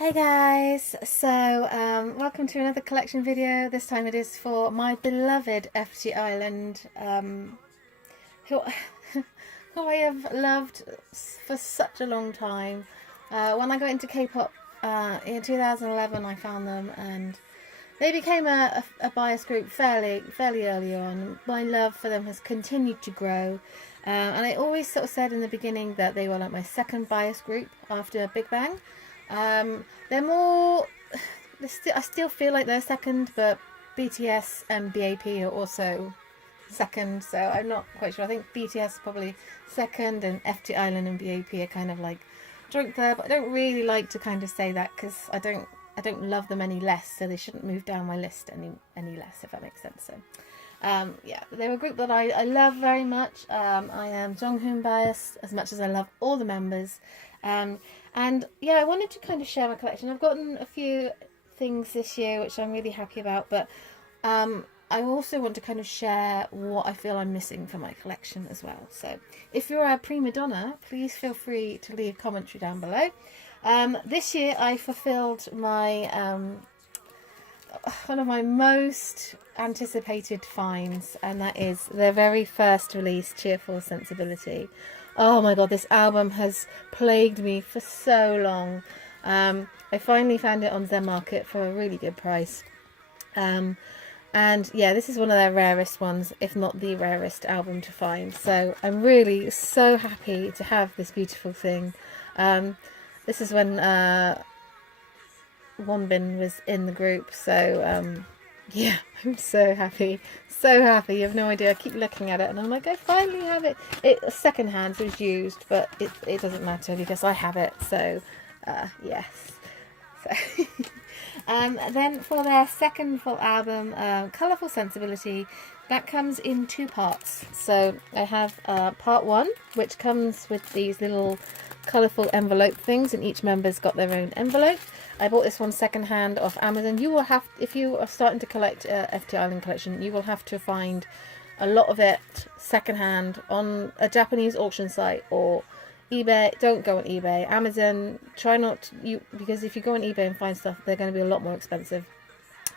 Hey guys, so welcome to another collection video. This time it is for my beloved FTIsland, who, who I have loved for such a long time. When I got into K-pop in 2011, I found them and they became a bias group fairly early on. My love for them has continued to grow, and I always sort of said in the beginning that they were like my second bias group after Big Bang. They're more. I still feel like they're second, but BTS and BAP are also second. So I'm not quite sure. I think BTS is probably second, and FTIsland and BAP are kind of like joint there. But I don't really like to kind of say that because I don't love them any less. So they shouldn't move down my list any less, if that makes sense. So. Yeah, they're a group that I love very much. I am Jonghoon biased as much as I love all the members. And yeah, I wanted to kind of share my collection. I've gotten a few things this year which I'm really happy about, but I also want to kind of share what I feel I'm missing for my collection as well. So if you're a prima donna, please feel free to leave commentary down below. This year I fulfilled my one of my most anticipated finds, and that is their very first release, Cheerful Sensibility. Oh my god, this album has plagued me for so long. I finally found it on Zen Market for a really good price. And yeah, this is one of their rarest ones, if not the rarest album to find. So I'm really so happy to have this beautiful thing. This is when Wonbin was in the group, so yeah, I'm so happy, so happy. You have no idea. I keep looking at it and I'm like, I finally have it. It's secondhand, so it's used, but it doesn't matter because I have it. So yes. So then for their second full album, Colourful Sensibility, that comes in two parts. So I have part one, which comes with these little colourful envelope things, and each member's got their own envelope. I bought this one secondhand off Amazon. You will have, if you are starting to collect FTIsland collection, you will have to find a lot of it secondhand on a Japanese auction site or eBay. Don't go on eBay. Amazon, try not to, because if you go on eBay and find stuff, they're going to be a lot more expensive.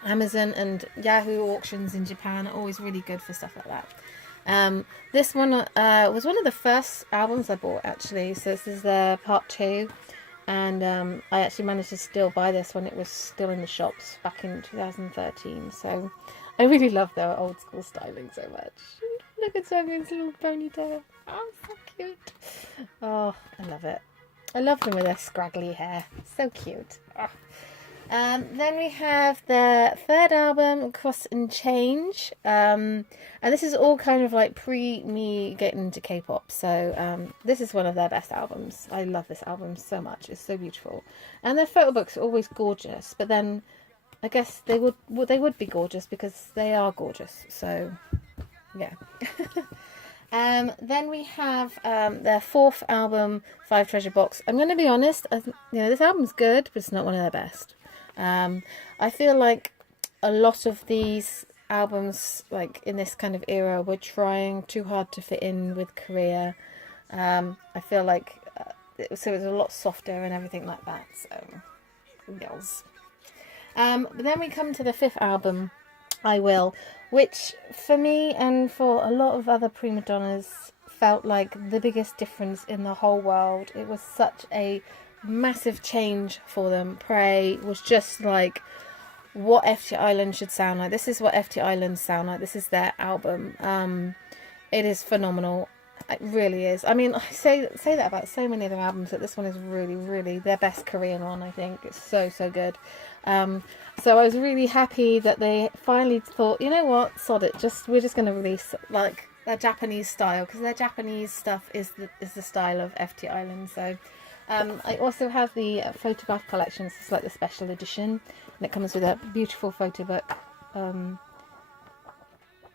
Amazon and Yahoo auctions in Japan are always really good for stuff like that. This one was one of the first albums I bought, actually. So this is the part two. And I actually managed to still buy this when it was still in the shops back in 2013. So I really love their old school styling so much. Look at Sungmin's little ponytail. Oh, so cute. Oh, I love it. I love them with their scraggly hair. So cute. Oh. Then we have their third album, Cross and Change. And this is all kind of like me getting into K-pop. So this is one of their best albums. I love this album so much. It's so beautiful. And their photo books are always gorgeous. But then I guess they would be gorgeous because they are gorgeous. So yeah. Then we have their fourth album, Five Treasure Box. I'm going to be honest, this album's good, but it's not one of their best. I feel like a lot of these albums, like in this kind of era, were trying too hard to fit in with Korea. I feel like it was a lot softer and everything like that. So, yes. But then we come to the fifth album, I Will, which for me and for a lot of other prima donnas felt like the biggest difference in the whole world. It was such a massive change for them. Pray was just like what FTIsland should sound like. This is what FTIsland sound like. This is their album. It is phenomenal. It really is. I mean, I say that about so many of their albums, that this one is really their best Korean one. I think it's so good. So I was really happy that they finally thought, you know what, sod it, we're just going to release like their Japanese style, because their Japanese stuff is the style of FTIsland. So I also have the Photobooks collection. This is like the special edition, and it comes with a beautiful photo book.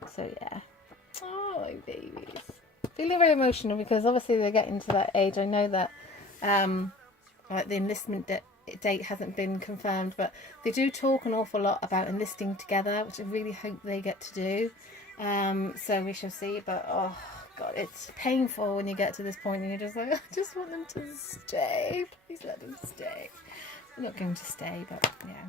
So yeah. Oh, my babies. Feeling very emotional because obviously they're getting to that age. I know that like the enlistment date hasn't been confirmed, but they do talk an awful lot about enlisting together, which I really hope they get to do. So we shall see. But oh god, it's painful when you get to this point and you're just like, I just want them to stay. Please let them stay. not going to stay, but yeah.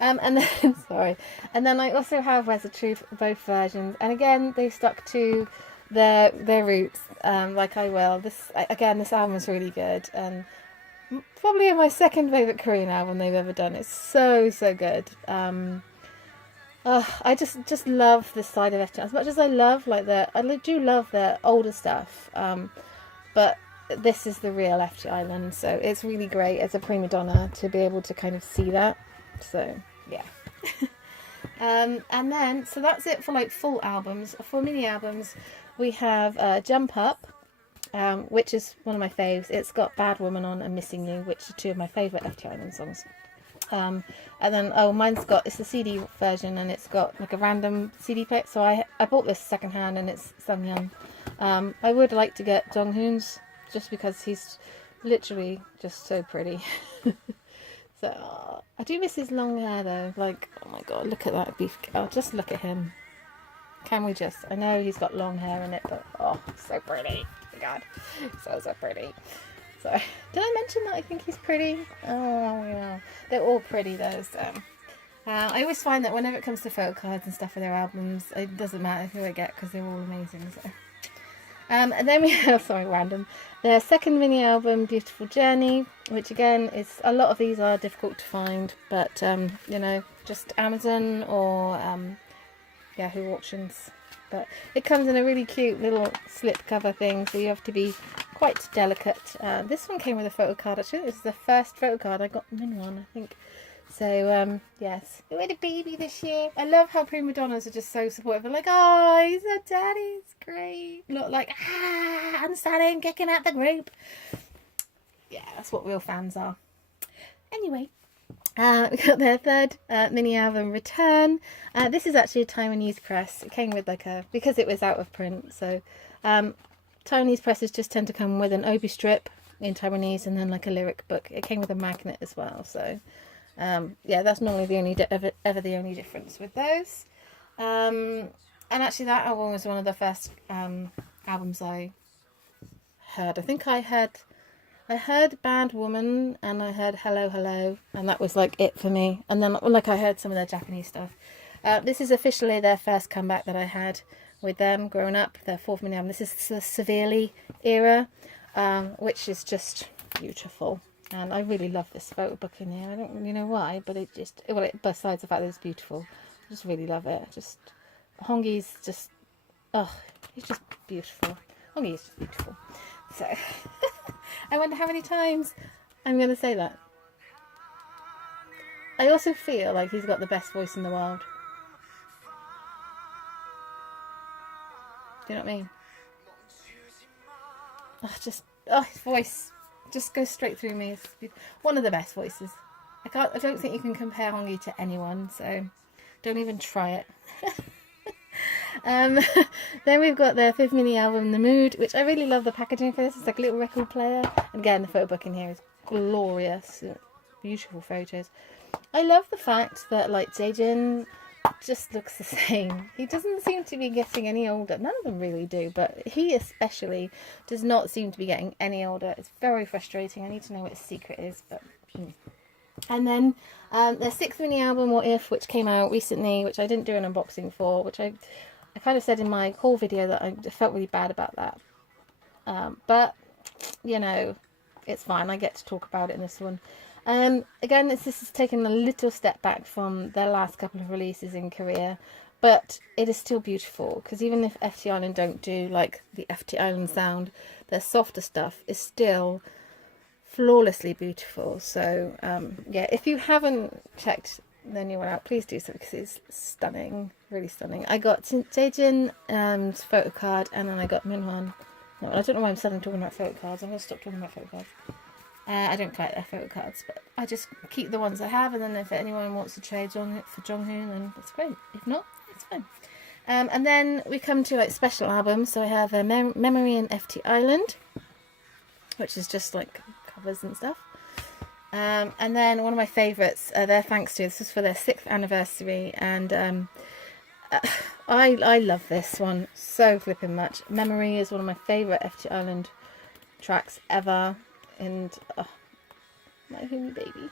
And then sorry, and then I also have Where's the Truth, both versions, and again they stuck to their roots, like I will. This album is really good, and probably my second favourite Korean album they've ever done. It's so good. I just love this side of FTI as much as I do love their older stuff. But this is the real FTIsland, so it's really great as a prima donna to be able to kind of see that. So yeah. And then so that's it for like full albums. For mini albums, we have Jump Up, which is one of my faves. It's got Bad Woman on and Missing You, which are two of my favourite FTIsland songs. And then it's the CD version, and it's got like a random CD player. So I bought this secondhand, and it's Sungyeon. I would like to get Jonghoon's just because he's literally just so pretty. So I do miss his long hair though. Like, oh my god, look at that beef. Oh, just look at him. Can we just? I know he's got long hair in it, but oh, so pretty. Oh my god, so pretty. So did I mention that I think he's pretty? Oh yeah, they're all pretty though. So I always find that whenever it comes to photo cards and stuff for their albums, it doesn't matter who I get because they're all amazing. So. And then we have, random, their second mini album, Beautiful Journey, which again is, a lot of these are difficult to find, but you know, just Amazon or Yahoo auctions. But it comes in a really cute little slip cover thing, so you have to be quite delicate. This one came with a photo card actually. This is the first photo card I got in one, I think. So yes, we had a baby this year. I love how prima donnas are just so supportive. They're like, oh, he's a daddy, it's great. Not like, I'm standing, kicking out the group. Yeah, that's what real fans are. Anyway, we got their third mini album, Return. This is actually a Taiwanese press. It came with because it was out of print. So Taiwanese presses just tend to come with an obi strip in Taiwanese and then like a lyric book. It came with a magnet as well. So yeah, that's normally the only ever the only difference with those. And actually that album was one of the first albums I heard. I think I heard Bad Woman and I heard Hello Hello, and that was like it for me. And then like I heard some of their Japanese stuff. This is officially their first comeback that I had with them growing up, their fourth mini album. This is the Severely era, which is just beautiful. And I really love this photo book in here. I don't really know why, but besides the fact that it's beautiful, I just really love it. Just Hongki's just, he's just beautiful. Hongki is just beautiful. So I wonder how many times I'm going to say that. I also feel like he's got the best voice in the world. Do you know what I mean? His voice just goes straight through me. It's one of the best voices. I don't think you can compare Hongki to anyone, so don't even try it. Then we've got their fifth mini album, The Mood, which I really love the packaging for this. It's like a little record player. And again, the photo book in here is glorious. Beautiful photos. I love the fact that like Jaejin just looks the same. He doesn't seem to be getting any older. None of them really do, but he especially does not seem to be getting any older. It's very frustrating. I need to know what his secret is, but And then their sixth mini album, What If, which came out recently, which I didn't do an unboxing for, which I kind of said in my haul video that I felt really bad about that. But, you know, it's fine. I get to talk about it in this one. Again, this is taking a little step back from their last couple of releases in Korea, but it is still beautiful, because even if FTIsland don't do like the FTIsland sound, their softer stuff is still flawlessly beautiful. So yeah, if you haven't checked the new one out, please do so, because it's stunning, really stunning. I got Jaejin's photo card, and then I got Minhwan. No, I don't know why I'm suddenly talking about photo cards. I'm going to stop talking about photo cards. I don't collect their photo cards, but I just keep the ones I have, and then if anyone wants to trade on it for Jonghoon, then that's great. If not, it's fine. And then we come to like special albums. So I have Memory and FTIsland, which is just like covers and stuff. And then one of my favourites, their Thanks To. This was for their 6th anniversary, and I love this one so flipping much. Memory is one of my favourite FTIsland tracks ever. And my homie baby,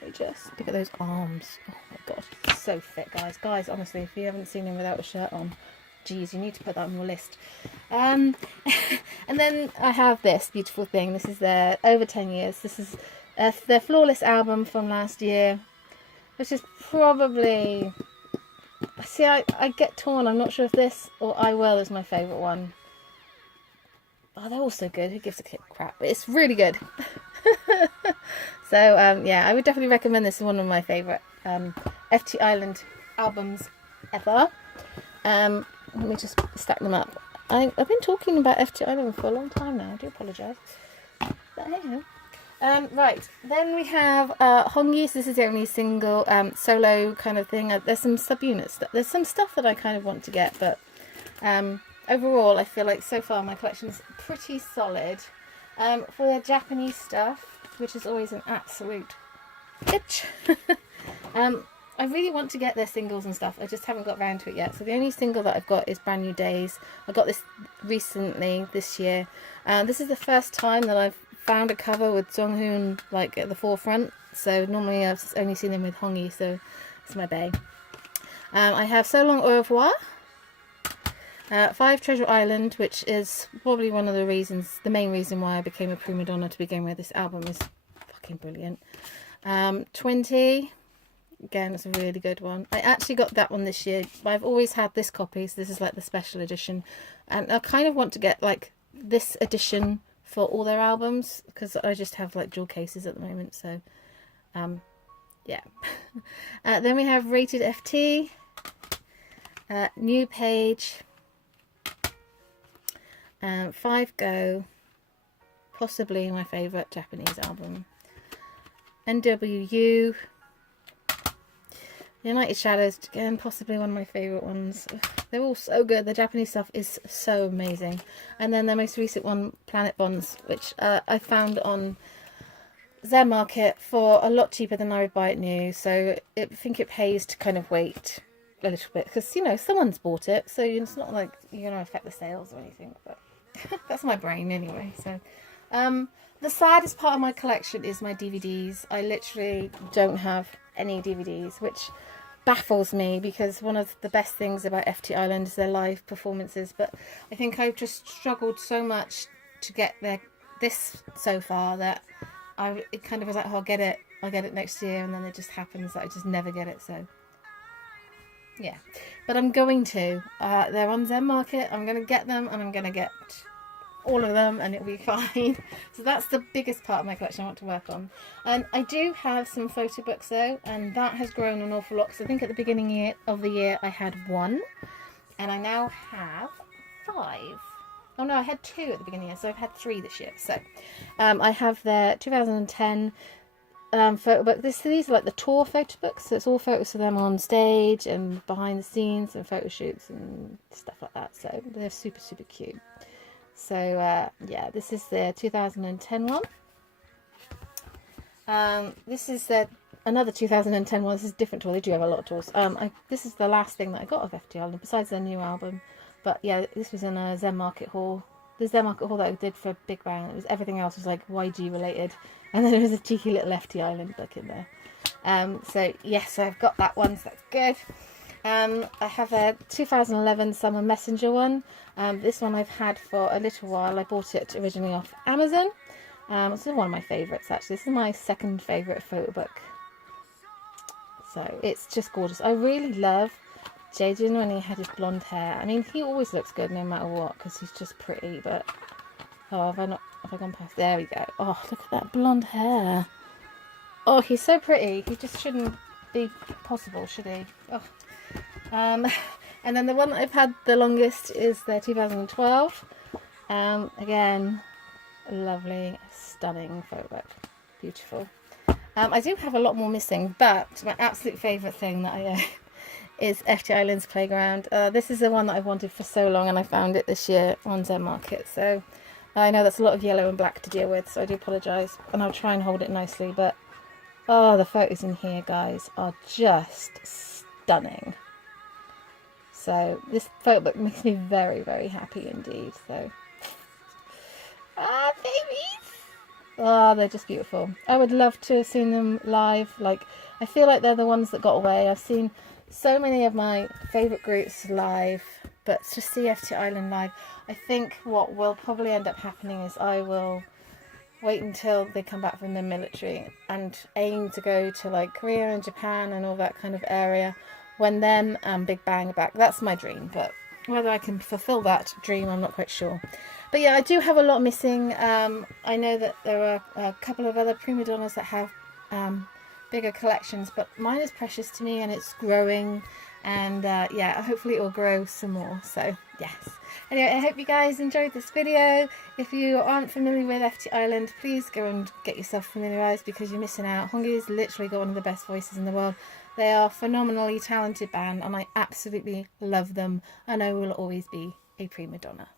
Let me just look at those arms. Oh my god, so fit, guys. Honestly, if you haven't seen him without a shirt on, geez, you need to put that on your list. And then I have this beautiful thing. This is their over 10 years. This is their Flawless album from last year, which is probably, see, I get torn. I'm not sure if this or I Will is my favourite one. Oh, they're all so good. Who gives a crap? But it's really good. So, yeah, I would definitely recommend this. It's one of my favourite FTIsland albums ever. Let me just stack them up. I've been talking about FTIsland for a long time now. I do apologise. But hey ho. Right, then we have Hongki. So this is the only single solo kind of thing. There's some subunits. There's some stuff that I kind of want to get, but overall I feel like so far my collection is pretty solid. For the Japanese stuff, which is always an absolute bitch. I really want to get their singles and stuff. I just haven't got around to it yet. So the only single that I've got is Brand New Days. I got this recently this year. This is the first time that I've found a cover with Jonghoon like at the forefront. So normally I've only seen them with Hongki, so it's my bae. I have So Long Au Revoir. 5 Treasure Island, which is probably one of the reasons, the main reason why I became a prima donna to begin with. This album is fucking brilliant. 20, again, it's a really good one. I actually got that one this year, but I've always had this copy, so this is like the special edition. And I kind of want to get like this edition for all their albums, because I just have like jewel cases at the moment, so yeah. Then we have Rated FT, New Page, 5 Go, possibly my favourite Japanese album, NWU, United Shadows, again possibly one of my favourite ones. They're all so good. The Japanese stuff is so amazing. And then their most recent one, Planet Bonds, which I found on Zen Market for a lot cheaper than I would buy it new, so I think it pays to kind of wait a little bit, because you know someone's bought it, so it's not like you're going to affect the sales or anything, but that's my brain anyway. So the saddest part of my collection is my DVDs. I literally don't have any DVDs, which baffles me, because one of the best things about FTIsland is their live performances, but I think I've just struggled so much to get this so far that it kind of was like, oh, I'll get it next year, and then it just happens that I just never get it. So yeah, but I'm going to. They're on Zen Market. I'm going to get them, and I'm going to get all of them, and it'll be fine. So that's the biggest part of my collection I want to work on. I do have some photo books though, and that has grown an awful lot. So I think at the beginning of the year I had 1, and I now have 5. Oh no, I had 2 at the beginning of the year, so I've had 3 this year. So I have their 2010 photo book. These are like the tour photo books, so it's all photos of them on stage and behind the scenes and photo shoots and stuff like that. So they're super cute. So yeah, this is the 2010 one. This is another 2010 one. This is different tour. They do have a lot of tours. This is the last thing that I got of FTIsland besides their new album. But yeah, this was in a Zen Market haul. The Zen Market haul that I did for Big Bang. It was everything else was like YG related, and then there was a cheeky little FTIsland book in there. So yes, I've got that one. So that's good. I have a 2011 Summer Messenger one. This one I've had for a little while. I bought it originally off Amazon. This is one of my favourites actually. This is my second favourite photo book. So it's just gorgeous. I really love Jaden when he had his blonde hair. I mean, he always looks good no matter what, because he's just pretty, but oh, have I gone past? There we go. Oh, look at that blonde hair. Oh, he's so pretty. He just shouldn't be possible, should he? Oh. And then the one that I've had the longest is the 2012. Again, lovely, stunning photo book. Beautiful. I do have a lot more missing, but my absolute favourite thing that I own is FTIsland's Playground. This is the one that I've wanted for so long, and I found it this year on Zen Market. So I know that's a lot of yellow and black to deal with, so I do apologise, and I'll try and hold it nicely. But oh, the photos in here, guys, are just stunning. So this photo book makes me very happy indeed. So babies. Oh, they're just beautiful. I would love to have seen them live. Like, I feel like they're the ones that got away. I've seen so many of my favourite groups live, but to see FTIsland live, I think what will probably end up happening is I will wait until they come back from the military and aim to go to like Korea and Japan and all that kind of area when them and Big Bang are back. That's my dream, but whether I can fulfill that dream, I'm not quite sure. But yeah, I do have a lot missing. I know that there are a couple of other prima donnas that have bigger collections, but mine is precious to me and it's growing, and yeah, hopefully it will grow some more. So yes, anyway, I hope you guys enjoyed this video. If you aren't familiar with FTIsland, please go and get yourself familiarised, because you're missing out. Hongki has literally got one of the best voices in the world. They are a phenomenally talented band and I absolutely love them, and I will always be a prima donna.